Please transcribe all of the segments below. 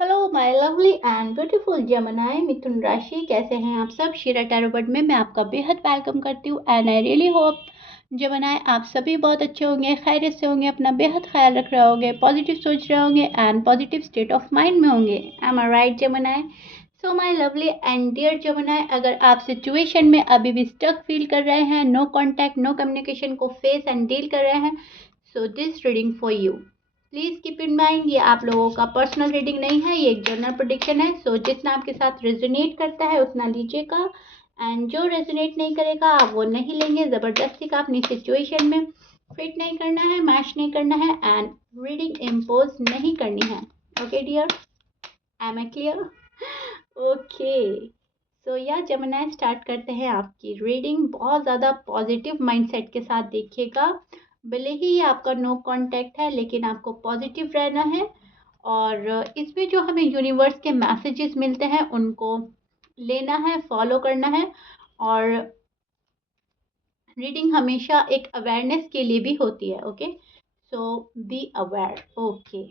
Hello my lovely and beautiful Gemini मिथुन राशि, कैसे हैं आप सब। शीरा टैरोबट में मैं आपका बेहद वेलकम करती हूँ एंड आई रियली होप जमनाए आप सभी बहुत अच्छे होंगे, खैरियत से होंगे, अपना बेहद ख्याल रख रहे होंगे, पॉजिटिव सोच रहे होंगे and positive state of mind में होंगे। Am I right Gemini? So my lovely and dear Gemini, अगर आप सिचुएशन में अभी भी स्टक फील कर रहे हैं, नो कॉन्टैक्ट नो कम्युनिकेशन को फेस एंड डील कर रहे हैं, so this reading for you. Please keep in mind ये आप लोगों का पर्सनल रीडिंग नहीं है, ये एक जनरल प्रेडिक्शन है। सो जितना आपके साथ रेजोनेट करता है उतना लीजिएगा एंड जो रेजोनेट नहीं करेगा आप वो नहीं लेंगे। जबरदस्ती का अपनी सिचुएशन में फिट नहीं करना है, मैच नहीं करना है एंड रीडिंग इम्पोज नहीं करनी है। Okay dear, am I clear? Okay, so या जमुना स्टार्ट करते हैं आपकी रीडिंग। बहुत ज़्यादा पॉजिटिव माइंडसेट के साथ देखिएगा। भले ही ये आपका नो कांटेक्ट है लेकिन आपको पॉजिटिव रहना है और इसमें जो हमें यूनिवर्स के मैसेजेस मिलते हैं उनको लेना है, फॉलो करना है। और रीडिंग हमेशा एक अवेयरनेस के लिए भी होती है। Okay, so be aware. Okay,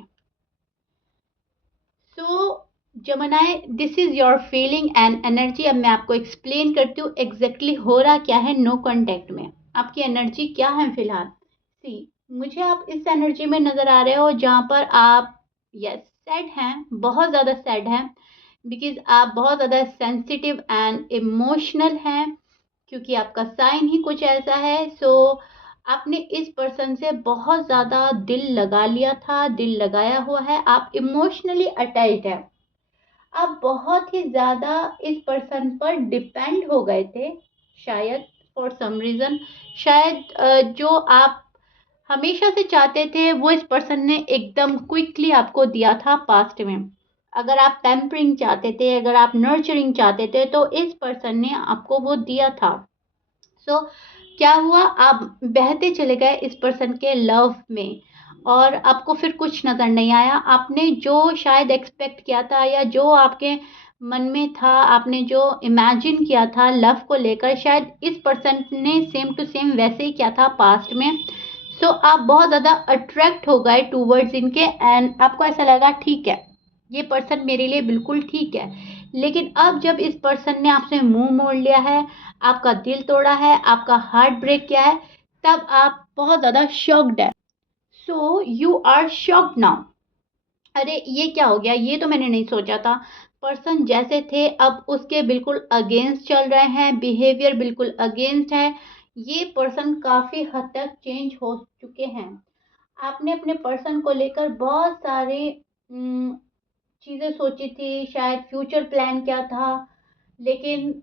so Gemini this is your feeling and energy. अब मैं आपको एक्सप्लेन करती हूँ एग्जैक्टली हो रहा क्या है नो कांटेक्ट में, आपकी एनर्जी क्या है फिलहाल। सी, मुझे आप इस एनर्जी में नजर आ रहे हो जहाँ पर आप यस सैड हैं, बहुत ज़्यादा सैड हैं, बिकॉज आप बहुत ज़्यादा सेंसिटिव एंड इमोशनल हैं, क्योंकि आपका साइन ही कुछ ऐसा है। सो आपने इस पर्सन से बहुत ज़्यादा दिल लगा लिया था, दिल लगाया हुआ है, आप इमोशनली अटैच्ड है, आप बहुत ही ज़्यादा इस पर्सन पर डिपेंड हो गए थे शायद, फॉर सम रीज़न। शायद जो आप हमेशा से चाहते थे वो इस पर्सन ने एकदम क्विकली आपको दिया था पास्ट में। अगर आप पैम्परिंग चाहते थे, अगर आप नर्चरिंग चाहते थे, तो इस पर्सन ने आपको वो दिया था। सो क्या हुआ, आप बहते चले गए इस पर्सन के लव में और आपको फिर कुछ नज़र नहीं आया। आपने जो शायद एक्सपेक्ट किया था या जो आपके मन में था, आपने जो इमेजिन किया था लव को लेकर, शायद इस पर्सन ने सेम टू सेम वैसे ही किया था पास्ट में। सो आप बहुत ज़्यादा अट्रैक्ट हो गए टूवर्ड्स इनके एंड आपको ऐसा लगा ठीक है, ये पर्सन मेरे लिए बिल्कुल ठीक है। लेकिन अब जब इस पर्सन ने आपसे मुंह मोड़ लिया है, आपका दिल तोड़ा है, आपका हार्ट ब्रेक किया है, तब आप बहुत ज़्यादा शॉक्ड है। So you are shocked now. अरे ये क्या हो गया, ये तो मैंने नहीं सोचा था। पर्सन जैसे थे अब उसके बिल्कुल अगेंस्ट चल रहे हैं, बिहेवियर बिल्कुल अगेंस्ट है। ये पर्सन काफ़ी हद तक चेंज हो चुके हैं। आपने अपने पर्सन को लेकर बहुत सारे चीज़ें सोची थी, शायद फ्यूचर प्लान क्या था, लेकिन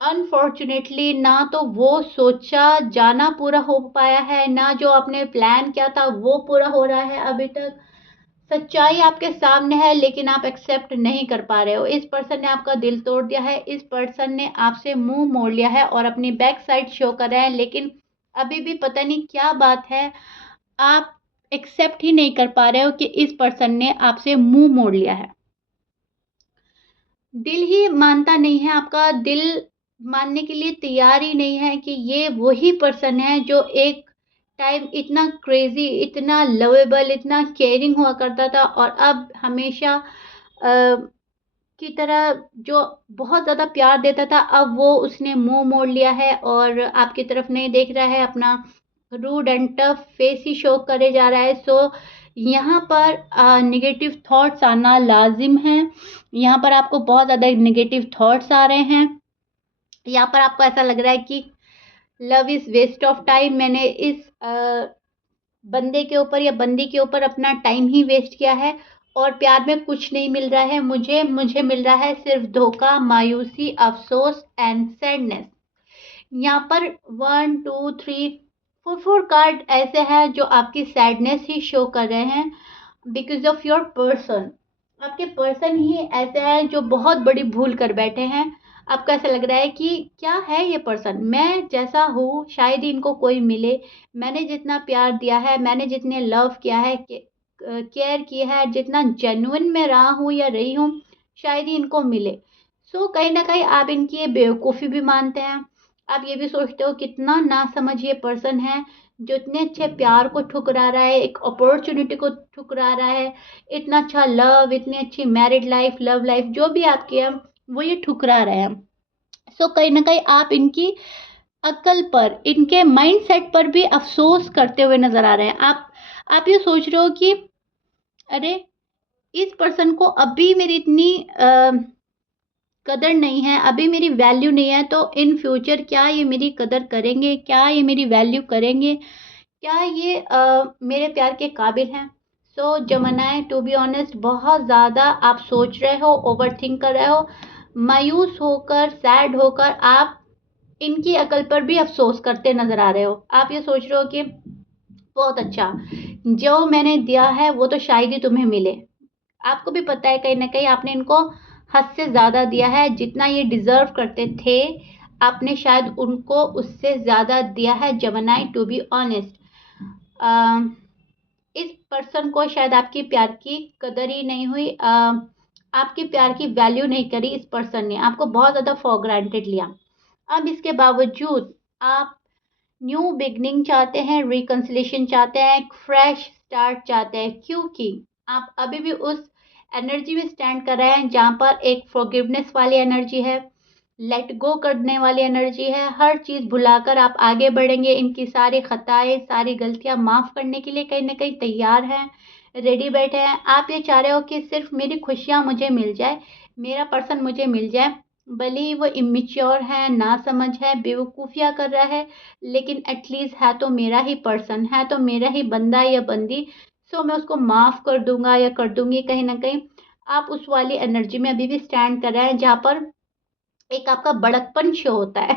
अनफॉर्चुनेटली ना तो वो सोचा जाना पूरा हो पाया है, ना जो आपने प्लान किया था वो पूरा हो रहा है अभी तक। सच्चाई आपके सामने है लेकिन आप एक्सेप्ट नहीं कर पा रहे हो। इस पर्सन ने आपका दिल तोड़ दिया है, इस पर्सन ने आपसे मुंह मोड़ लिया है और अपनी बैक साइड शो कर रहे हैं, लेकिन अभी भी पता नहीं क्या बात है, आप एक्सेप्ट ही नहीं कर पा रहे हो कि इस पर्सन ने आपसे मुंह मोड़ लिया है। दिल ही मानता नहीं है, आपका दिल मानने के लिए तैयार ही नहीं है कि ये वही पर्सन है जो एक टाइम इतना क्रेजी, इतना लवेबल, इतना केयरिंग हुआ करता था और अब हमेशा की तरह जो बहुत ज़्यादा प्यार देता था, अब वो उसने मुंह मोड़ लिया है और आपकी तरफ नहीं देख रहा है, अपना रूड एंड टफ फेस ही शो करे जा रहा है। सो यहाँ पर नेगेटिव थॉट्स आना लाजिम है। यहाँ पर आपको बहुत ज़्यादा नेगेटिव थॉट्स आ रहे हैं। यहाँ पर आपको ऐसा लग रहा है कि love is waste of time, मैंने इस बंदे के ऊपर या बंदी के ऊपर अपना टाइम ही वेस्ट किया है और प्यार में कुछ नहीं मिल रहा है। मुझे मुझे मिल रहा है सिर्फ धोखा, मायूसी, अफसोस एंड सैडनेस। यहाँ पर 1 2 3 4 कार्ड ऐसे हैं जो आपकी सैडनेस ही शो कर रहे हैं बिकॉज ऑफ योर पर्सन। आपके पर्सन ही ऐसे हैं जो बहुत बड़ी भूल कर बैठे हैं। आपको ऐसा लग रहा है कि क्या है ये पर्सन, मैं जैसा हूँ शायद ही इनको कोई मिले, मैंने जितना प्यार दिया है, मैंने जितने लव किया है, केयर किया है, जितना जेन्युइन में रहा हूँ या रही हूँ, शायद ही इनको मिले। सो कहीं ना कहीं आप इनकी ये बेवकूफ़ी भी मानते हैं। आप ये भी सोचते हो कितना नासमझ ये पर्सन है जो इतने अच्छे प्यार को ठुकरा रहा है, एक अपॉर्चुनिटी को ठुकरा रहा है, इतना अच्छा लव, इतनी अच्छी मैरिड लाइफ, लव लाइफ जो भी आपकी है, वो ये ठुकरा रहे हैं। सो कहीं ना कहीं आप इनकी अक्ल पर, इनके माइंडसेट पर भी अफसोस करते हुए नजर आ रहे हैं। आप ये सोच रहे हो कि अरे, इस पर्सन को अभी मेरी इतनी कदर नहीं है, अभी मेरी वैल्यू नहीं है, तो इन फ्यूचर क्या ये मेरी कदर करेंगे, क्या ये मेरी वैल्यू करेंगे, क्या ये मेरे प्यार के काबिल हैं। सो जमनाए, टू बी ऑनेस्ट, बहुत ज़्यादा आप सोच रहे हो, ओवर थिंक कर रहे हो, मायूस होकर, सैड होकर आप इनकी अकल पर भी अफसोस करते नजर आ रहे हो। आप ये सोच रहे हो कि बहुत अच्छा, जो मैंने दिया है वो तो शायद ही तुम्हें मिले। आपको भी पता है कहीं ना कहीं आपने इनको हद से ज़्यादा दिया है, जितना ये डिज़र्व करते थे आपने शायद उनको उससे ज़्यादा दिया है जमनाई, टू बी ऑनेस्ट। इस पर्सन को शायद आपकी प्यार की कदर ही नहीं हुई, आपके प्यार की वैल्यू नहीं करी। इस पर्सन ने आपको बहुत ज़्यादा फॉर ग्रांटेड लिया। अब इसके बावजूद आप न्यू बिगनिंग चाहते हैं, रिकन्सिलेशन चाहते हैं, एक फ्रेश स्टार्ट चाहते हैं, क्योंकि आप अभी भी उस एनर्जी में स्टैंड कर रहे हैं जहाँ पर एक फॉरगिवनेस वाली एनर्जी है, लेट गो करने वाली एनर्जी है। हर चीज़ भुलाकर आप आगे बढ़ेंगे, इनकी सारी खताएं, सारी गलतियां माफ़ करने के लिए कहीं ना कहीं तैयार हैं, रेडी बैठे हैं। आप ये चाह रहे हो कि सिर्फ मेरी खुशियां मुझे मिल जाए, मेरा पर्सन मुझे मिल जाए, भले ही वो इमेच्योर है, ना समझ है, बेवकूफ़ियाँ कर रहा है, लेकिन एटलीस्ट है तो मेरा ही पर्सन, है तो मेरा ही बंदा या बंदी। सो मैं उसको माफ़ कर दूंगा या कर दूंगी। कहीं ना कहीं आप उस वाली एनर्जी में अभी भी स्टैंड कर रहे हैं जहाँ पर एक आपका बड़कपन शो होता है।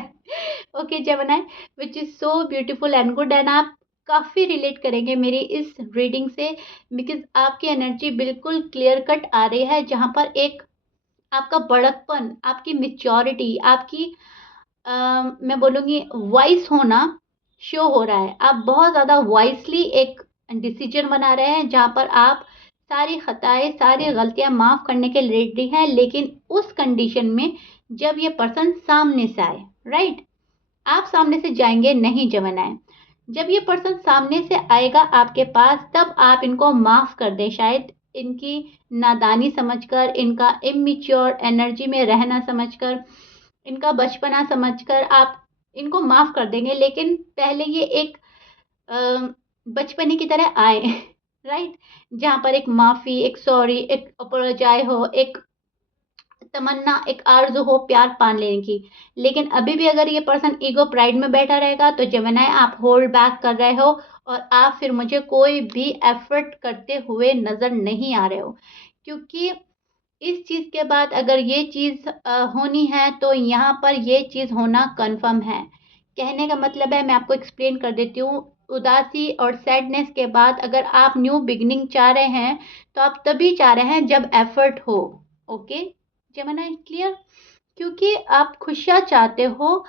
Okay Gemini, which is so beautiful and good, and आप काफ़ी रिलेट करेंगे मेरी इस रीडिंग से, बिकॉज आपकी एनर्जी बिल्कुल क्लियर कट आ रही है जहाँ पर एक आपका बड़कपन, आपकी मेच्योरिटी, आपकी मैं बोलूँगी वाइस होना शो हो रहा है। आप बहुत ज़्यादा वाइसली एक डिसीजन बना रहे हैं जहाँ पर आप सारी खताएं, सारी गलतियां माफ़ करने के लिए रेडी हैं, लेकिन उस कंडीशन में जब ये पर्सन सामने से आए, राइट। आप सामने से जाएंगे नहीं जमनाए, जब ये पर्सन सामने से आएगा आपके पास, तब आप इनको माफ़ कर दें, शायद इनकी नादानी समझकर, इनका इमेच्योर एनर्जी में रहना समझकर, इनका बचपना समझकर आप इनको माफ़ कर देंगे। लेकिन पहले ये एक अ, बचपने की तरह आए, राइट, जहाँ पर एक माफ़ी, एक सॉरी, एक अपोलोजाइज हो, एक तमन्ना, एक आरज़ू हो प्यार पान लेने की। लेकिन अभी भी अगर ये पर्सन ईगो प्राइड में बैठा रहेगा तो जमेनाई आप होल्ड बैक कर रहे हो, और आप फिर मुझे कोई भी एफर्ट करते हुए नज़र नहीं आ रहे हो, क्योंकि इस चीज़ के बाद अगर ये चीज़ होनी है तो यहाँ पर ये चीज़ होना कन्फर्म है। कहने का मतलब है, मैं आपको एक्सप्लेन कर देती हूँ, उदासी और सैडनेस के बाद अगर आप न्यू बिगनिंग चाह रहे हैं तो आप तभी चाह रहे हैं जब एफर्ट हो। Okay Gemini, clear? क्योंकि आप खुशियाँ चाहते हो,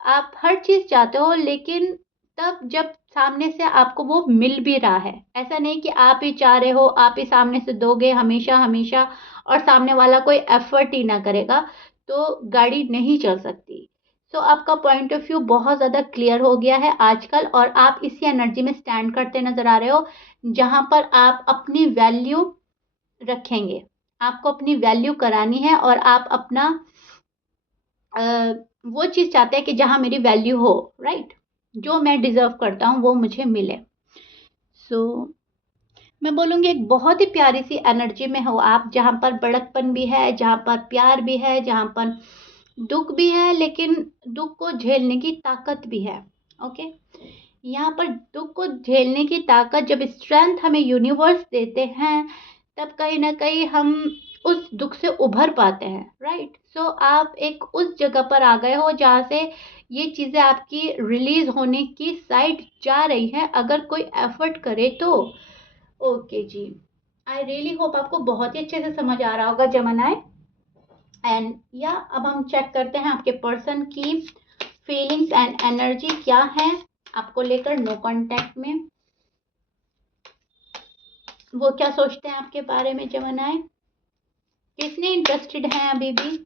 आप हर चीज़ चाहते हो, लेकिन तब जब सामने से आपको वो मिल भी रहा है। ऐसा नहीं कि आप ही चाह रहे हो, आप ही सामने से दोगे हमेशा हमेशा और सामने वाला कोई एफर्ट ही ना करेगा, तो गाड़ी नहीं चल सकती। सो आपका पॉइंट ऑफ व्यू बहुत ज़्यादा क्लियर हो गया है आजकल, और आप इसी एनर्जी में स्टैंड करते नज़र आ रहे हो जहाँ पर आप अपनी वैल्यू रखेंगे। आपको अपनी वैल्यू करानी है, और आप अपना अ, वो चीज़ चाहते हैं कि जहाँ मेरी वैल्यू हो, राइट, जो मैं डिज़र्व करता हूँ वो मुझे मिले। सो मैं बोलूँगी एक बहुत ही प्यारी सी एनर्जी में हो आप, जहाँ पर बड़कपन भी है, जहाँ पर प्यार भी है, जहाँ पर दुख भी है, लेकिन दुख को झेलने की ताकत भी है। ओके, यहाँ पर दुख को झेलने की ताकत, जब स्ट्रेंथ हमें यूनिवर्स देते हैं, तब कहीं ना कहीं हम उस दुख से उभर पाते हैं, राइट। सो आप एक उस जगह पर आ गए हो जहाँ से ये चीज़ें आपकी रिलीज होने की साइड जा रही हैं, अगर कोई एफर्ट करे तो। ओके जी, आई रियली होप आपको बहुत ही अच्छे से समझ आ रहा होगा जमनाए। एंड या अब हम चेक करते हैं आपके पर्सन की फीलिंग्स एंड एनर्जी क्या है आपको लेकर, नो कांटेक्ट में वो क्या सोचते हैं आपके बारे में जमनाए, किसने इंटरेस्टेड हैं अभी भी।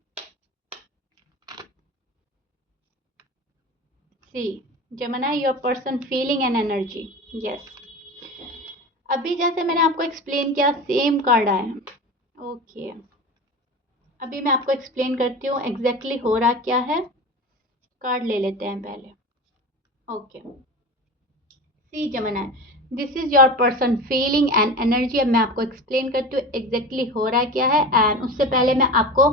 सी Gemini, your person feeling and energy. Yes. अभी जैसे मैंने आपको एक्सप्लेन किया, सेम कार्ड आया. ओके, अभी मैं आपको एक्सप्लेन करती हूँ एग्जैक्टली हो रहा क्या है. कार्ड ले लेते हैं पहले. Okay, see Gemini, this is your person feeling and energy. अब मैं आपको एक्सप्लेन करती हूँ एग्जैक्टली हो रहा क्या है. एंड उससे पहले मैं आपको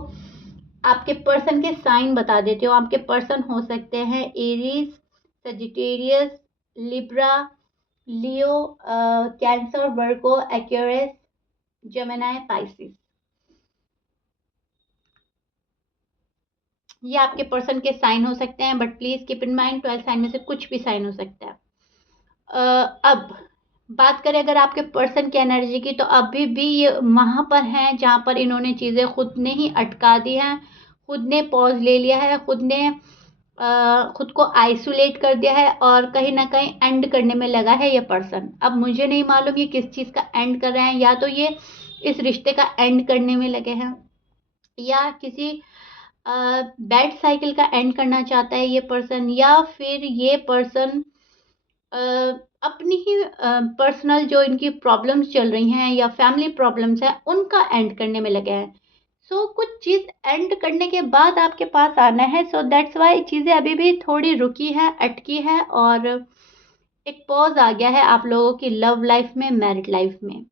आपके पर्सन के साइन बता देती हूँ. आपके पर्सन हो सकते हैं Aries, Sagittarius, Libra, Leo, Cancer, Virgo, Aquarius, Gemini, Pisces. ये आपके पर्सन के साइन हो सकते हैं, but please keep in mind 12 sign में से कुछ भी साइन हो सकता है. अब बात करें अगर आपके पर्सन की एनर्जी की, तो अभी भी ये वहाँ पर हैं जहाँ पर इन्होंने चीज़ें खुद ने ही अटका दी हैं, खुद ने पॉज ले लिया है, खुद ने खुद को आइसोलेट कर दिया है और कहीं ना कहीं एंड करने में लगा है ये पर्सन. अब मुझे नहीं मालूम ये किस चीज़ का एंड कर रहे हैं, या तो ये इस रिश्ते का एंड करने में लगे हैं, या किसी बैड साइकिल का एंड करना चाहता है ये पर्सन, या फिर ये पर्सन अपनी ही पर्सनल जो इनकी प्रॉब्लम्स चल रही हैं या फैमिली प्रॉब्लम्स हैं उनका एंड करने में लगे हैं. सो कुछ चीज़ एंड करने के बाद आपके पास आना है. सो दैट्स वाई चीज़ें अभी भी थोड़ी रुकी है, अटकी है, और एक पॉज आ गया है आप लोगों की लव लाइफ में, मैरिड लाइफ में.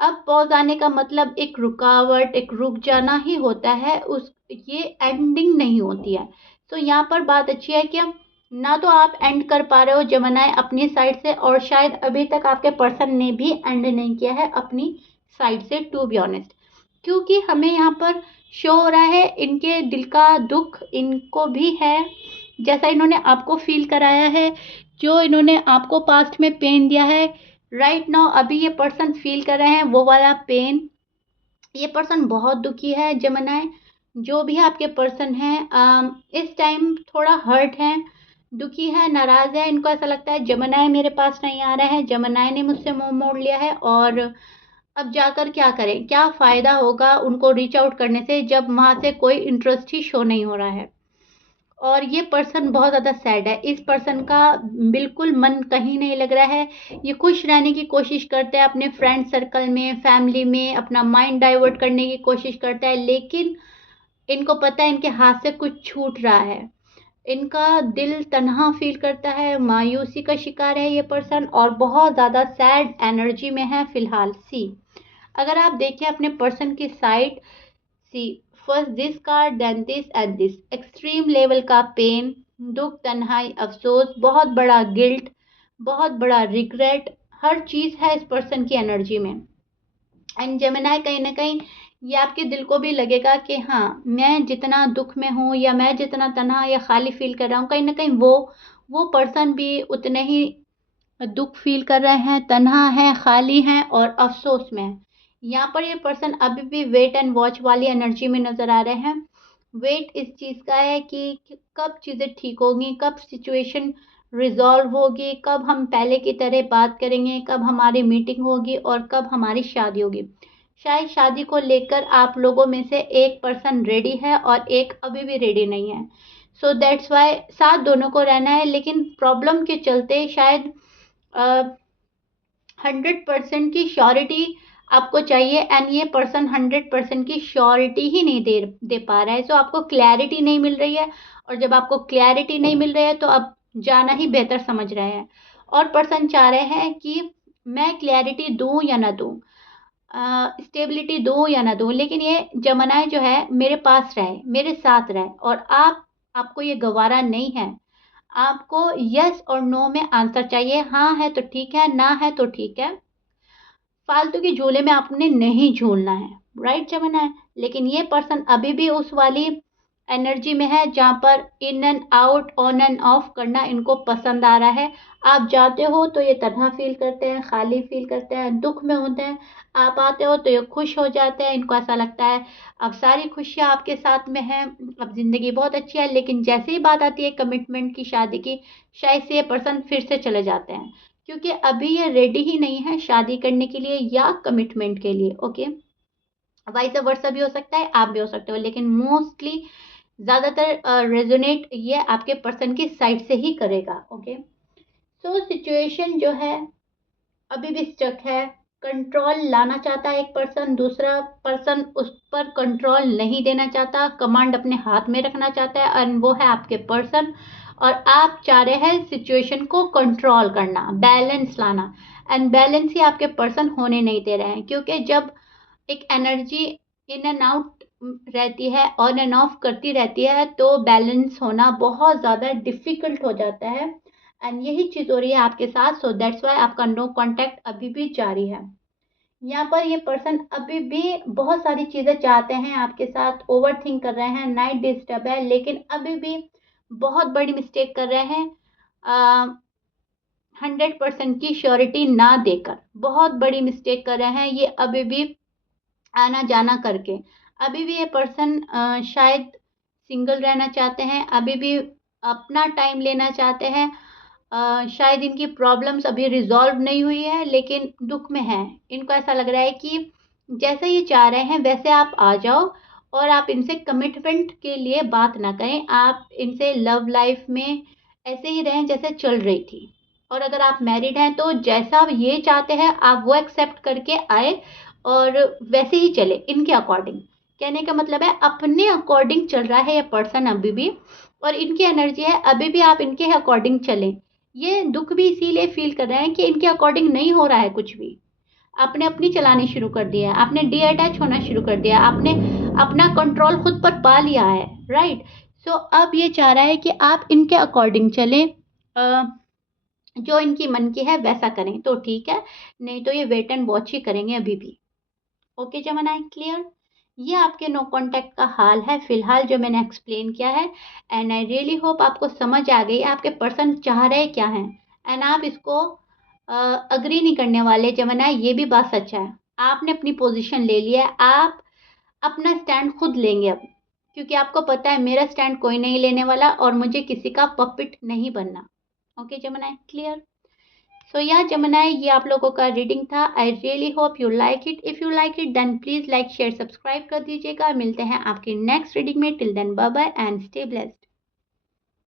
अब पॉज आने का मतलब एक रुकावट, एक रुक जाना ही होता है, उस ये एंडिंग नहीं होती है. तो यहाँ पर बात अच्छी है कि ना तो आप एंड कर पा रहे हो जमनाए अपनी साइड से, और शायद अभी तक आपके पर्सन ने भी एंड नहीं किया है अपनी साइड से, टू बी ऑनेस्ट. क्योंकि हमें यहाँ पर शो हो रहा है इनके दिल का दुख इनको भी है, जैसा इन्होंने आपको फील कराया है, जो इन्होंने आपको पास्ट में पेन दिया है. राइट नाउ अभी ये पर्सन फील कर रहे हैं वो वाला पेन. ये पर्सन बहुत दुखी है जमनाए. जो भी आपके पर्सन हैं इस टाइम थोड़ा हर्ट है, दुखी है, नाराज है. इनको ऐसा लगता है जमनाए मेरे पास नहीं आ रहा है, जमनाए ने मुझसे मुंह मोड़ लिया है, और अब जाकर क्या करें, क्या फ़ायदा होगा उनको रीच आउट करने से जब वहाँ से कोई इंटरेस्ट ही शो नहीं हो रहा है. और ये पर्सन बहुत ज़्यादा सैड है. इस पर्सन का बिल्कुल मन कहीं नहीं लग रहा है. ये खुश रहने की कोशिश करते हैं अपने फ्रेंड सर्कल में, फैमिली में, अपना माइंड डाइवर्ट करने की कोशिश करता है, लेकिन इनको पता है इनके हाथ से कुछ छूट रहा है. इनका दिल तन्हा फील करता है, मायूसी का शिकार है ये पर्सन, और बहुत ज़्यादा सैड एनर्जी में है फ़िलहाल. सी, अगर आप देखें अपने पर्सन की side, see, first this card, then this and this. Extreme level का पेन, दुख, तन्हाई, अफसोस, बहुत बड़ा गिल्ट, बहुत बड़ा रिग्रेट, हर चीज़ है इस पर्सन की एनर्जी में. एंड जेमिनाई, कहीं ना कहीं ये आपके दिल को भी लगेगा कि हाँ, मैं जितना दुख में हूँ या मैं जितना तन्हा या खाली फील कर रहा हूँ, कहीं ना कहीं वो पर्सन भी उतने ही दुख फील कर रहे हैं, तन्हा है, खाली हैं और अफसोस में है. यहाँ पर ये पर्सन अभी भी वेट एंड वॉच वाली एनर्जी में नज़र आ रहे हैं. वेट इस चीज़ का है कि कब चीज़ें ठीक होंगी, कब सिचुएशन रिजॉल्व होगी, कब हम पहले की तरह बात करेंगे, कब हमारी मीटिंग होगी और कब हमारी शादी होगी. शायद शादी को लेकर आप लोगों में से एक पर्सन रेडी है और एक अभी भी रेडी नहीं है. सो दैट्स वाई साथ दोनों को रहना है, लेकिन प्रॉब्लम के चलते शायद 100% की श्योरिटी आपको चाहिए, एंड ये पर्सन 100% की श्योरिटी ही नहीं दे पा रहा है. सो आपको क्लैरिटी नहीं मिल रही है, और जब आपको क्लैरिटी नहीं मिल रही है तो आप जाना ही बेहतर समझ रहे हैं. और पर्सन चाह रहे हैं कि मैं क्लैरिटी दूं या ना दूं, स्टेबिलिटी दूं या ना दूं, लेकिन ये जमानाएं जो है मेरे पास रहे, मेरे साथ रहे, और आपको ये गवारा नहीं है. आपको यस और नो में आंसर चाहिए. हाँ है तो ठीक है, ना है तो ठीक है. फालतू के झूले में आपने नहीं झूलना है. राइट जमाना है. लेकिन ये पर्सन अभी भी उस वाली एनर्जी में है जहाँ पर in and out, on end of करना इनको पसंद आ रहा है. आप जाते हो तो ये तन्हा फील करते हैं, खाली फील करते हैं, दुख में होते हैं. आप आते हो तो ये खुश हो जाते हैं. इनको ऐसा लगता है अब सारी खुशियाँ आपके साथ में हैं, अब ज़िंदगी बहुत अच्छी है. लेकिन जैसे ही बात आती है कमिटमेंट की, शादी की, शायद से ये पर्सन फिर से चले जाते हैं, क्योंकि अभी ये रेडी ही नहीं है शादी करने के लिए या कमिटमेंट के लिए. ओके, वाइस वर्सा भी हो सकता है, आप भी हो सकते हो, लेकिन मोस्टली ज़्यादातर रेजोनेट ये आपके पर्सन की साइड से ही करेगा। ओके, सो सिचुएशन जो है अभी भी स्टक है, कंट्रोल लाना चाहता है एक पर्सन, दूसरा पर्सन उस पर कंट्रोल नहीं देना चाहता, कमांड अपने हाथ में रखना चाहता है, और वो है आपके पर्सन। और आप चाह रहे हैं सिचुएशन को कंट्रोल करना, बैलेंस लाना, एंड बैलेंस ही आपके पर्सन होने नहीं दे रहे हैं, क्योंकि जब एक एनर्जी इन एंड आउट रहती है, ऑन एंड ऑफ करती रहती है, तो बैलेंस होना बहुत ज़्यादा डिफिकल्ट हो जाता है। एंड यही चीज़ हो रही है आपके साथ, सो दैट्स वाई आपका नो कांटेक्ट अभी भी जारी है। यहाँ पर ये पर्सन अभी भी बहुत सारी चीज़ें चाहते हैं आपके साथ, ओवर थिंक कर रहे हैं, नाइट डिस्टर्ब है, लेकिन अभी भी बहुत बड़ी मिस्टेक कर रहे हैं। 100% की श्योरिटी ना देकर बहुत बड़ी मिस्टेक कर रहे हैं ये, अभी भी आना जाना करके। अभी भी ये पर्सन शायद सिंगल रहना चाहते हैं, अभी भी अपना टाइम लेना चाहते हैं। शायद इनकी प्रॉब्लम्स अभी रिजॉल्व नहीं हुई है, लेकिन दुख में है। इनको ऐसा लग रहा है कि जैसे ये चाह रहे हैं वैसे आप आ जाओ, और आप इनसे कमिटमेंट के लिए बात ना करें, आप इनसे लव लाइफ में ऐसे ही रहें जैसे चल रही थी। और अगर आप मैरिड हैं तो जैसा आप ये चाहते हैं आप वो एक्सेप्ट करके आए, और वैसे ही चले इनके अकॉर्डिंग। कहने का मतलब है अपने अकॉर्डिंग चल रहा है ये पर्सन अभी भी, और इनकी एनर्जी है अभी भी आप इनके अकॉर्डिंग चलें। ये दुख भी इसीलिए फील कर रहे हैं कि इनके अकॉर्डिंग नहीं हो रहा है कुछ भी। आपने अपनी चलानी शुरू कर दिया है, आपने डी अटैच होना शुरू कर दिया, आपने अपना कंट्रोल खुद पर पा लिया है, राइट। सो अब ये चाह रहा है कि आप इनके अकॉर्डिंग चलें, जो इनकी मन की है वैसा करें तो ठीक है, नहीं तो ये वेट एंड वॉच ही करेंगे अभी भी। Okay Gemini, clear? ये आपके नो कांटेक्ट का हाल है फिलहाल जो मैंने एक्सप्लेन किया है। एंड आई रियली होप आपको समझ आ गई आपके पर्सन चाह रहे क्या हैं, एंड आप इसको अग्री नहीं करने वाले जमानाई, ये भी बात सच है। आपने अपनी पोजीशन ले लिया है, आप अपना स्टैंड खुद लेंगे अब, क्योंकि आपको पता है मेरा स्टैंड कोई नहीं लेने वाला, और मुझे किसी का पपिट नहीं बनना। Okay Gemini, clear? सो या जमुनाई, ये आप लोगों का रीडिंग था। I really hope you like it. If you like it then please like share subscribe कर दीजिएगा। मिलते हैं आपकी नेक्स्ट रीडिंग में। Till then bye bye and stay blessed.